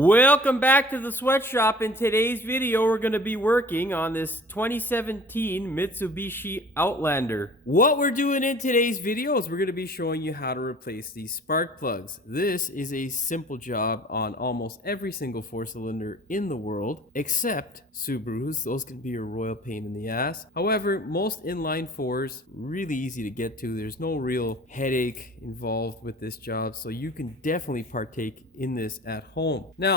Welcome back to the sweatshop. In today's video, we're going to be working on this 2017 Mitsubishi Outlander. What we're doing in today's video is we're going to be showing you how to replace these spark plugs. This is a simple job on almost every single four-cylinder in the world, except Subarus. Those can be a royal pain in the ass. However, most inline fours, really easy to get to. There's no real headache involved with this job, so you can definitely partake in this at home. Now,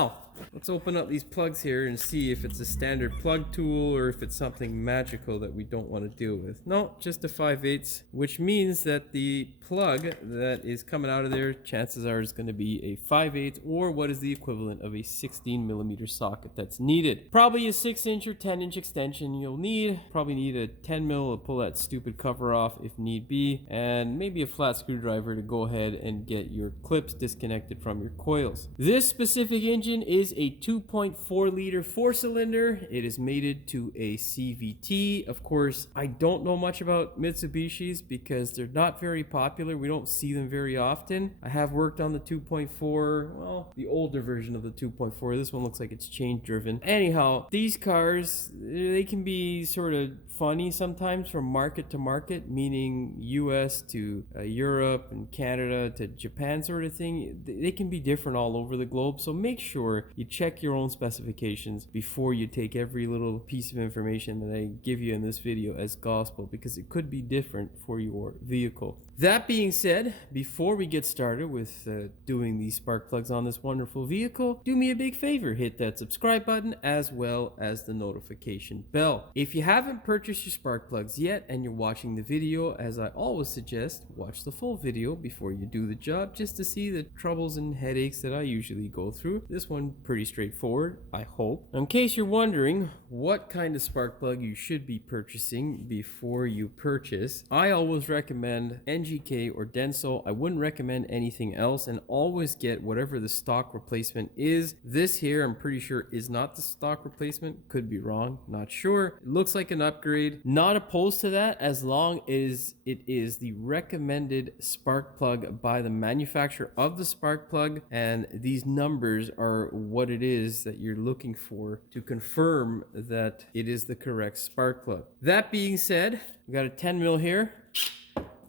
let's open up these plugs here and see if it's a standard plug tool or if it's something magical that we don't want to deal with. No, just a 5/8, which means that the plug that is coming out of there, chances are is going to be a 5/8 or what is the equivalent of a 16mm socket that's needed. Probably a 6-inch or 10-inch extension you'll need. Probably need a 10mm to pull that stupid cover off if need be, and maybe a flat screwdriver to go ahead and get your clips disconnected from your coils. This specific engine is a 2.4 liter 4-cylinder. It is mated to a CVT. Of course, I don't know much about Mitsubishis because they're not very popular. We don't see them very often. I have worked on the 2.4, well, the older version of the 2.4. This one looks like it's chain driven. Anyhow, these cars, they can be sort of funny sometimes from market to market, meaning US to Europe and Canada to Japan sort of thing. They can be different all over the globe, so make sure you check your own specifications before you take every little piece of information that I give you in this video as gospel, because it could be different for your vehicle. That being said, before we get started with doing these spark plugs on this wonderful vehicle, do me a big favor, hit that subscribe button as well as the notification bell. If you haven't purchased your spark plugs yet and you're watching the video, as I always suggest, watch the full video before you do the job just to see the troubles and headaches that I usually go through. This one pretty straightforward, I hope. In case you're wondering what kind of spark plug you should be purchasing before you purchase, I always recommend NGK or Denso. I wouldn't recommend anything else, and always get whatever the stock replacement is. This here, I'm pretty sure, is not the stock replacement. Could be wrong, not sure. It looks like an upgrade. Not opposed to that as long as it is the recommended spark plug by the manufacturer of the spark plug, and these numbers are what it is that you're looking for to confirm that it is the correct spark plug. That being said, we got a 10mm here.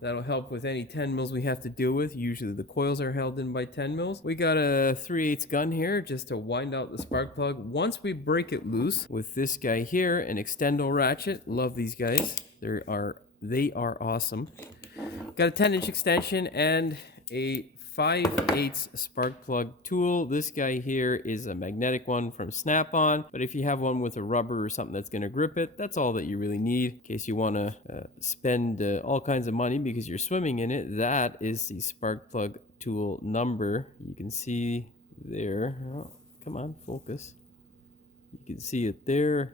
That'll help with any 10mm we have to deal with. Usually the coils are held in by 10mm. We got a 3/8 gun here just to wind out the spark plug. Once we break it loose with this guy here, an extendo ratchet. Love these guys. They are awesome. Got a 10-inch extension and a 5/8 spark plug tool. This guy here is a magnetic one from Snap-on, but if you have one with a rubber or something that's going to grip it, that's all that you really need in case you want to spend all kinds of money because you're swimming in it. That is the spark plug tool number. You can see there. Oh, come on, focus. You can see it there.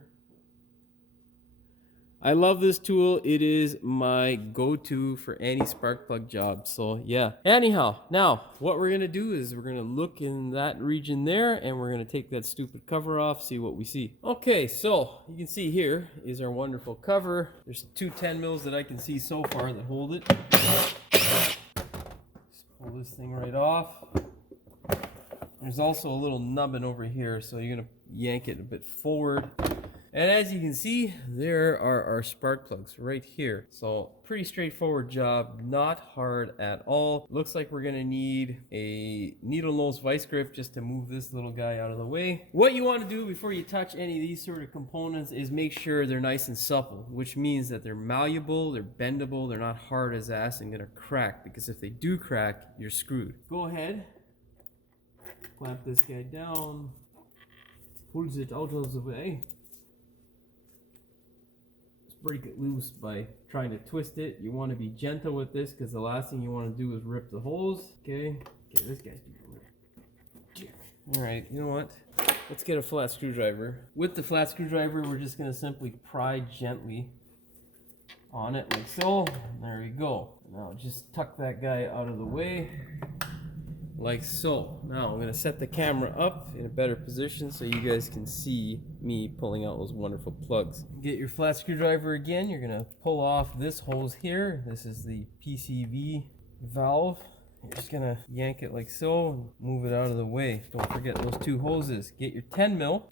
I love this tool. It is my go-to for any spark plug job. So yeah. Anyhow, now what we're going to do is we're going to look in that region there and we're going to take that stupid cover off, see what we see. Okay, so you can see here is our wonderful cover. There's two 10mm that I can see so far that hold it. Just pull this thing right off. There's also a little nubbin over here, so you're going to yank it a bit forward. And as you can see, there are our spark plugs right here. So pretty straightforward job, not hard at all. Looks like we're gonna need a needle nose vice grip just to move this little guy out of the way. What you want to do before you touch any of these sort of components is make sure they're nice and supple, which means that they're malleable, they're bendable, they're not hard as ass and gonna crack, because if they do crack, you're screwed. Go ahead, clamp this guy down, pulls it out of the way. Break it loose by trying to twist it. You want to be gentle with this because the last thing you want to do is rip the hose. Okay, this guy's doing. All right, you know what? Let's get a flat screwdriver. With the flat screwdriver, we're just going to simply pry gently on it like so. There we go. Now just tuck that guy out of the way. Like so. Now I'm going to set the camera up in a better position so you guys can see me pulling out those wonderful plugs. Get your flat screwdriver again. You're going to pull off this hose here. This is the PCV valve. You're just gonna yank it like so and move it out of the way. Don't forget those two hoses. Get your 10 mil.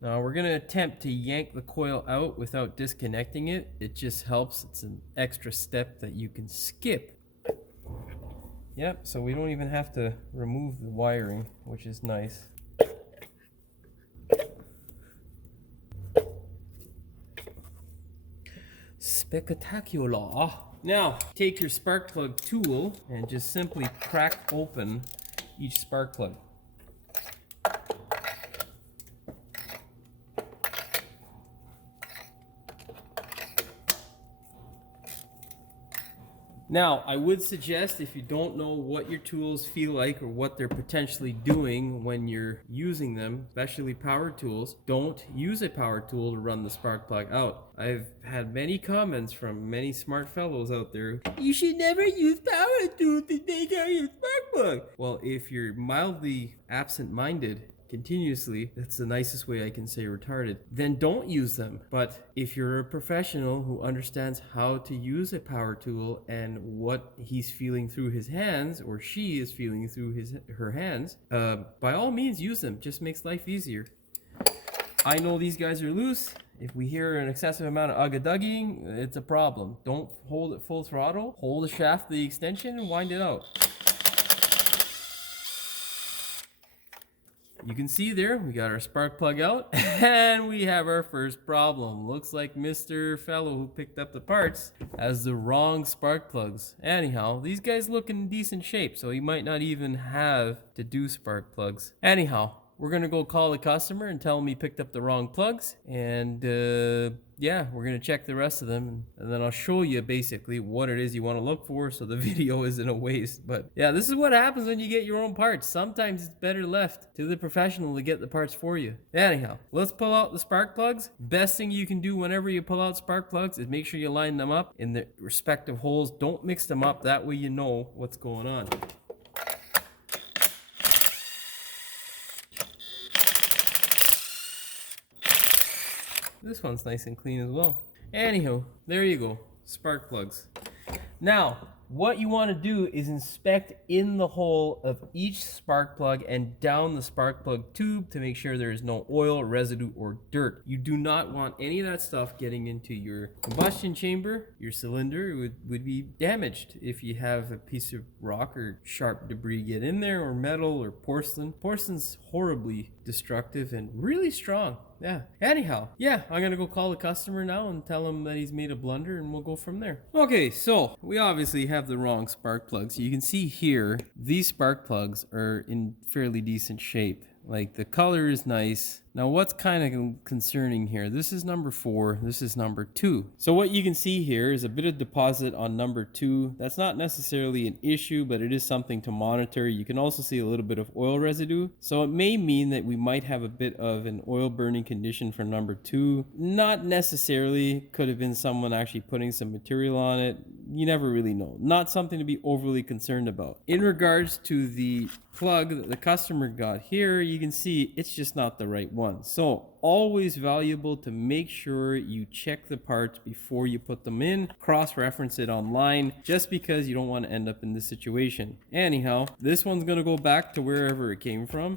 Now we're gonna attempt to yank the coil out without disconnecting it. It just helps. It's an extra step that you can skip. Yep, so we don't even have to remove the wiring, which is nice. Spectacular. Now, take your spark plug tool and just simply crack open each spark plug. Now, I would suggest, if you don't know what your tools feel like or what they're potentially doing when you're using them, especially power tools, don't use a power tool to run the spark plug out. I've had many comments from many smart fellows out there. You should never use power tools to take out your spark plug. Well, if you're mildly absent-minded, continuously, that's the nicest way I can say retarded, then don't use them. But if you're a professional who understands how to use a power tool and what he's feeling through his hands, or she is feeling through her hands, by all means use them. Just makes life easier. I know these guys are loose. If we hear an excessive amount of ugga-dugging, it's a problem. Don't hold it full throttle. Hold the shaft of the extension and wind it out. You can see there, we got our spark plug out, and we have our first problem. Looks like Mr. Fellow who picked up the parts has the wrong spark plugs. Anyhow, these guys look in decent shape, so he might not even have to do spark plugs. Anyhow, we're gonna go call the customer and tell him he picked up the wrong plugs, and yeah, we're gonna check the rest of them, and then I'll show you basically what it is you want to look for, so the video isn't a waste. But yeah, this is what happens when you get your own parts. Sometimes it's better left to the professional to get the parts for you. Anyhow, let's pull out the spark plugs. Best thing you can do whenever you pull out spark plugs is make sure you line them up in the respective holes. Don't mix them up, that way you know what's going on. This one's nice and clean as well. Anywho, there you go, spark plugs. Now, what you want to do is inspect in the hole of each spark plug and down the spark plug tube to make sure there is no oil, residue, or dirt. You do not want any of that stuff getting into your combustion chamber. Your cylinder would be damaged if you have a piece of rock or sharp debris get in there, or metal or porcelain. Porcelain's horribly destructive and really strong. Yeah. Anyhow, yeah, I'm gonna go call the customer now and tell him that he's made a blunder, and we'll go from there. Okay, so we obviously have the wrong spark plugs. You can see here, these spark plugs are in fairly decent shape. Like, the color is nice. Now, what's kind of concerning here, this is number 4, this is number 2. So what you can see here is a bit of deposit on number 2. That's not necessarily an issue, but it is something to monitor. You can also see a little bit of oil residue. So it may mean that we might have a bit of an oil burning condition for number 2. Not necessarily, could have been someone actually putting some material on it. You never really know. Not something to be overly concerned about. In regards to the plug that the customer got here, you can see it's just not the right one. So always valuable to make sure you check the parts before you put them in, cross-reference it online, just because you don't want to end up in this situation. Anyhow, this one's going to go back to wherever it came from.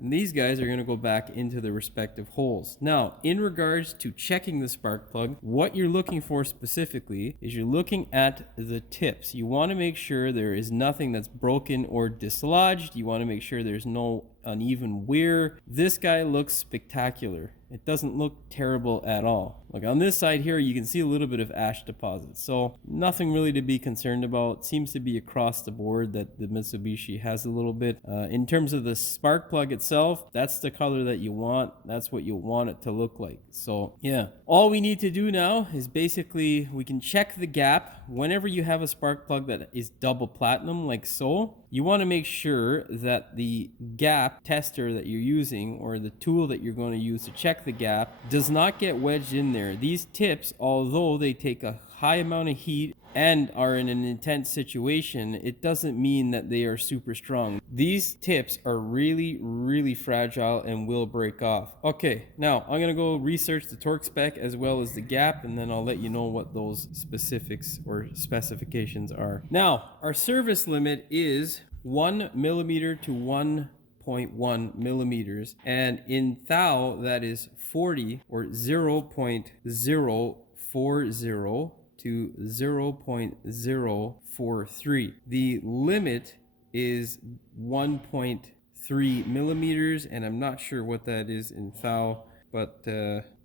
And these guys are going to go back into the respective holes. Now, in regards to checking the spark plug, what you're looking for specifically is you're looking at the tips. You want to make sure there is nothing that's broken or dislodged. You want to make sure there's no uneven wear. This guy looks spectacular. It doesn't look terrible at all. Like on this side here, you can see a little bit of ash deposit. So nothing really to be concerned about. Seems to be across the board that the Mitsubishi has a little bit. In terms of the spark plug itself, that's the color that you want. That's what you want it to look like. So yeah, all we need to do now is basically we can check the gap. Whenever you have a spark plug that is double platinum like so, you want to make sure that the gap tester that you're using, or the tool that you're going to use to check the gap, does not get wedged in there. These tips, although they take a high amount of heat and are in an intense situation, it doesn't mean that they are super strong. These tips are really, really fragile and will break off. Okay, now I'm gonna go research the torque spec as well as the gap, and then I'll let you know what those specifics or specifications are. Now, our service limit is 1 millimeter to 1.1 millimeters, and in thou that is 40 or 0.040 to 0.043. The limit is 1.3 millimeters, and I'm not sure what that is in thou, but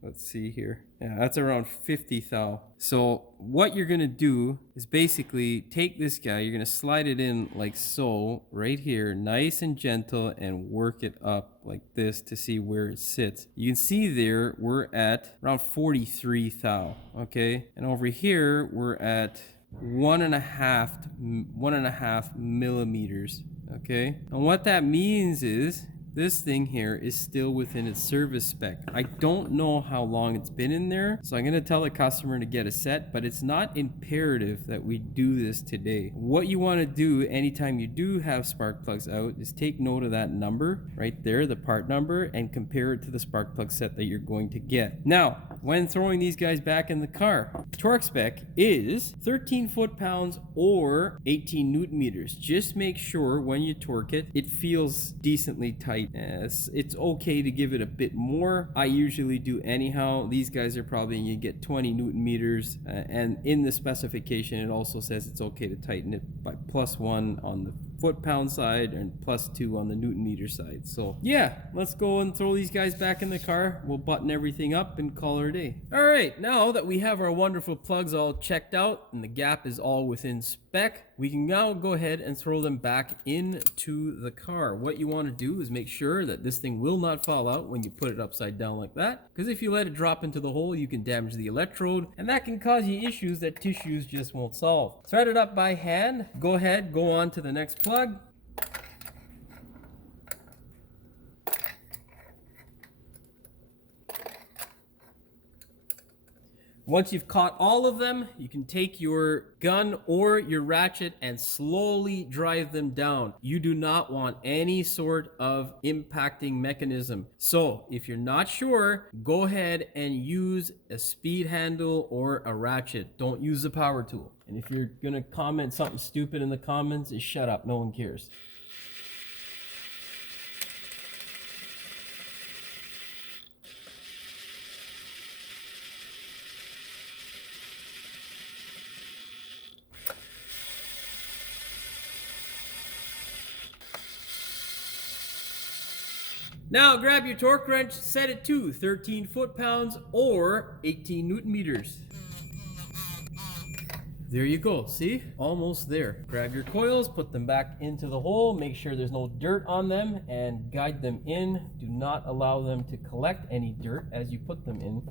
let's see here. Yeah, that's around 50 thou. So what you're gonna do is basically take this guy, you're gonna slide it in like so, right here, nice and gentle, and work it up like this to see where it sits. You can see there we're at around 43 thou, okay? And over here we're at 1.5 millimeters, okay? And what that means is this thing here is still within its service spec. I don't know how long it's been in there, so I'm gonna tell the customer to get a set, but it's not imperative that we do this today. What you wanna do anytime you do have spark plugs out is take note of that number right there, the part number, and compare it to the spark plug set that you're going to get. Now, when throwing these guys back in the car, torque spec is 13 foot-pounds or 18 newton meters. Just make sure when you torque it, it feels decently tight. It's okay to give it a bit more. I usually do anyhow. These guys are probably, you get 20 newton meters, and in the specification it also says it's okay to tighten it by +1 on the foot-pound side and +2 on the newton meter side. So yeah, let's go and throw these guys back in the car. We'll button everything up and call her a day. All right, now that we have our wonderful plugs all checked out and the gap is all within spec, we can now go ahead and throw them back into the car. What you want to do is make sure that this thing will not fall out when you put it upside down like that, because if you let it drop into the hole, you can damage the electrode, and that can cause you issues that tissues just won't solve. Thread it up by hand. Go ahead, go on to the next plug. Once you've caught all of them, you can take your gun or your ratchet and slowly drive them down. You do not want any sort of impacting mechanism. So if you're not sure, go ahead and use a speed handle or a ratchet. Don't use the power tool. And if you're gonna comment something stupid in the comments, just shut up, no one cares. Now grab your torque wrench, set it to 13 foot-pounds or 18 newton meters. There you go, see? Almost there. Grab your coils, put them back into the hole, make sure there's no dirt on them, and guide them in. Do not allow them to collect any dirt as you put them in.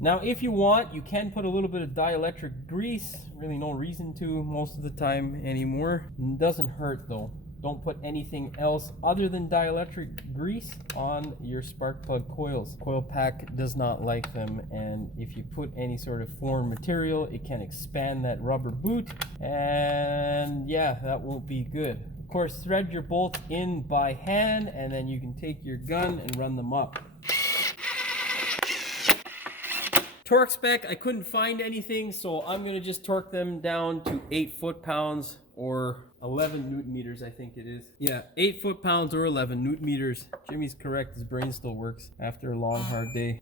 Now, if you want, you can put a little bit of dielectric grease. Really no reason to most of the time anymore. It doesn't hurt though. Don't put anything else other than dielectric grease on your spark plug coils. Coil pack does not like them, and if you put any sort of foreign material, it can expand that rubber boot, and yeah, that won't be good. Of course, thread your bolts in by hand, and then you can take your gun and run them up. Torque spec, I couldn't find anything, so I'm gonna just torque them down to 8 foot-pounds or 11 newton meters, I think it is. Yeah, 8 foot-pounds or 11 newton meters. Jimmy's correct, his brain still works after a long, hard day.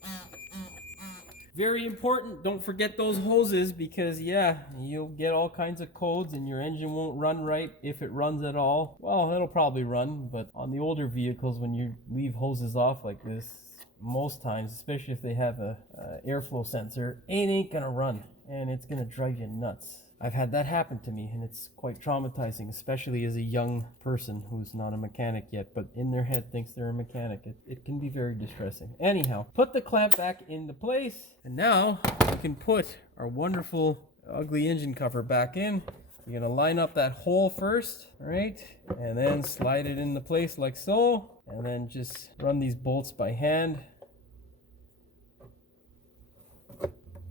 Very important, don't forget those hoses, because yeah, you'll get all kinds of codes and your engine won't run right if it runs at all. Well, it'll probably run, but on the older vehicles, when you leave hoses off like this, most times, especially if they have a airflow sensor, it ain't gonna run, and it's gonna drive you nuts. I've had that happen to me, and it's quite traumatizing, especially as a young person who's not a mechanic yet, but in their head thinks they're a mechanic. It can be very distressing. Anyhow, put the clamp back into place, and now we can put our wonderful ugly engine cover back in. You're gonna line up that hole first, all right? And then slide it into place like so, and then just run these bolts by hand.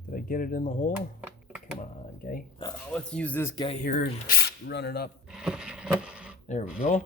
Did I get it in the hole? Come on, guy. Let's use this guy here and run it up. There we go.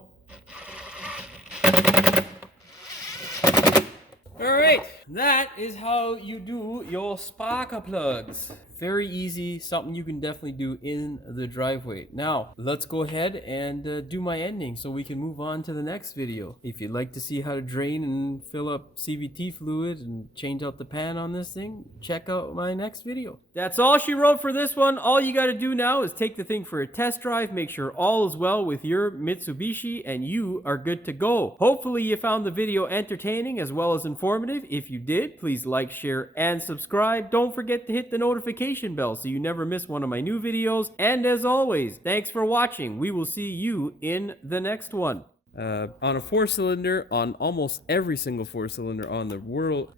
Alright, that is how you do your spark plugs. Very easy, something you can definitely do in the driveway. Now, let's go ahead and do my ending so we can move on to the next video. If you'd like to see how to drain and fill up CVT fluid and change out the pan on this thing, check out my next video. That's all she wrote for this one. All you got to do now is take the thing for a test drive, make sure all is well with your Mitsubishi, and you are good to go. Hopefully you found the video entertaining as well as informative. If you did, please like, share, and subscribe. Don't forget to hit the notification bell so you never miss one of my new videos. And as always, thanks for watching. We will see you in the next one. On a 4-cylinder, on almost every single 4-cylinder on the world.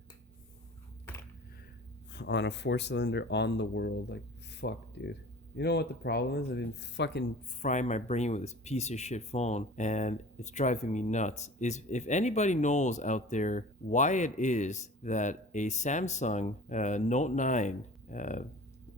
On a 4-cylinder on the world. Like, fuck, dude. You know what the problem is? I've been fucking frying my brain with this piece of shit phone, and it's driving me nuts. If anybody knows out there why it is that a Samsung Note 9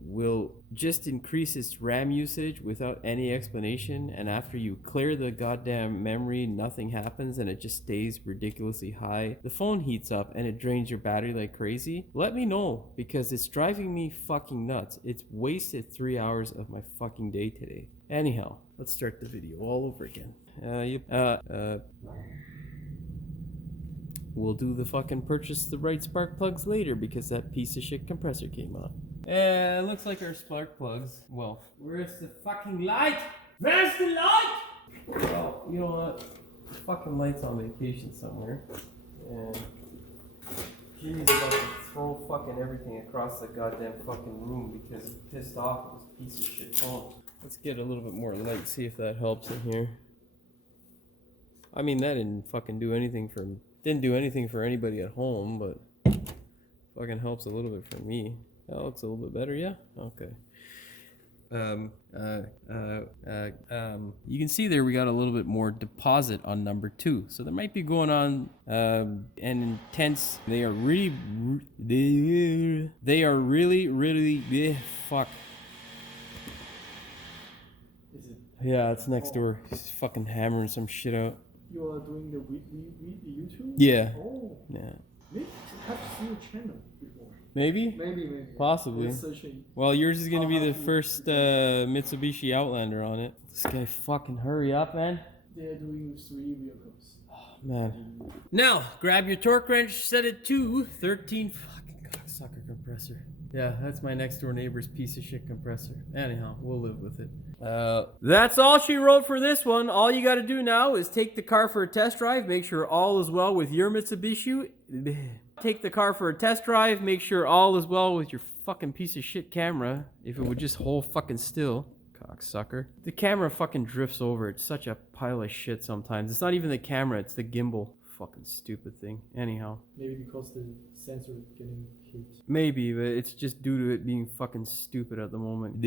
will just increase its RAM usage without any explanation, and after you clear the goddamn memory, nothing happens and it just stays ridiculously high. The phone heats up and it drains your battery like crazy. Let me know, because it's driving me fucking nuts. It's wasted 3 hours of my fucking day today. Anyhow, let's start the video all over again. We'll do the fucking purchase the right spark plugs later because that piece of shit compressor came on. It looks like our spark plugs. Well, where's the fucking light? Where's the light? Well, you know what? The fucking light's on vacation somewhere. And Jimmy's about to throw fucking everything across the goddamn fucking room because he's pissed off at this piece of shit phone. Let's get a little bit more light, see if that helps in here. I mean, that didn't fucking do anything for me. Didn't do anything for anybody at home, but fucking helps a little bit for me. That looks a little bit better, yeah? Okay. You can see there we got a little bit more deposit on number 2. So there might be going on an intense. They are really fuck. Is it? Yeah, it's next door. He's fucking hammering some shit out. You are doing the YouTube? Yeah. Oh. Yeah. Maybe I have seen your channel before. Maybe? Maybe. Possibly. Well, yours is gonna be the first Mitsubishi Outlander on it. This guy fucking hurry up, man. They're doing 3 vehicles. Oh, man. Now, grab your torque wrench, set it to 13 fucking cocksucker compressor. Yeah, that's my next door neighbor's piece of shit compressor. Anyhow, we'll live with it. That's all she wrote for this one. All you got to do now is take the car for a test drive. Make sure all is well with your Mitsubishi. Take the car for a test drive. Make sure all is well with your fucking piece of shit camera. If it would just hold fucking still. Cocksucker. The camera fucking drifts over. It's such a pile of shit sometimes. It's not even the camera, it's the gimbal. Fucking stupid thing. Anyhow. Maybe because the sensor is getting hit. Maybe, but it's just due to it being fucking stupid at the moment.